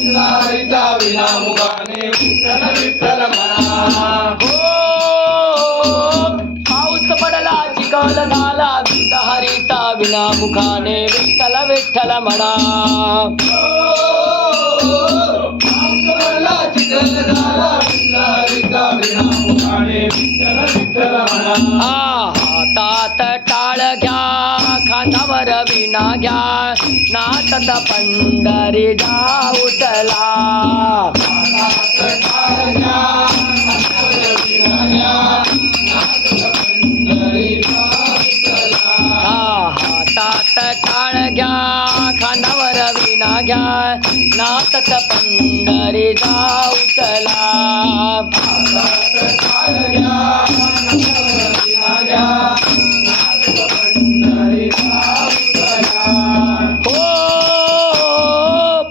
बिल्लारीचा विनामुखाने विठ्ठल विठ्ठल म्हणा. हो पाऊस पडला चिखल झाला बिल्लारीचा विनामुखाने विठ्ठल विठ्ठल म्हणा. चिखल झाला बिल्लारीचा विनामुखाने विठ्ठल विठ्ठल म्हणा. हातात टाळ घ्या खांद्यावर विणा घ्या नाचत पंढरी जाऊतला. हातात टाळ घ्या खांद्यावर विणा घ्या नाचत पंढरी जाऊतला. हातात टाळ घ्या खांद्यावर विणा घ्या नाचत पंढरी जाऊतला. हो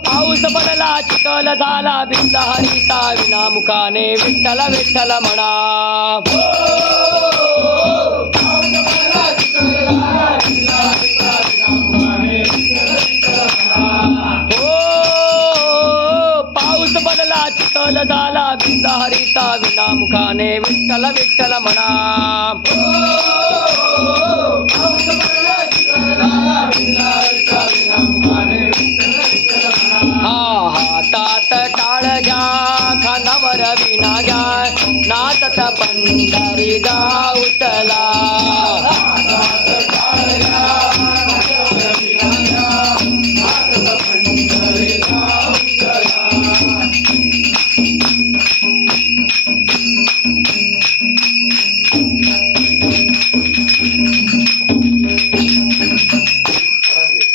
पाऊस पडला चिखल झाला बिल्लारीचा विनामुखाने विठ्ठल विठ्ठल म्हणा. पाऊस पडला चिखल झाला बिल्लारीचा विनामुखाने विठ्ठल विठ्ठल म्हणा. हातात टाळ घ्या खांद्यावर विणा घ्या नाचत पंढरी जाऊतला.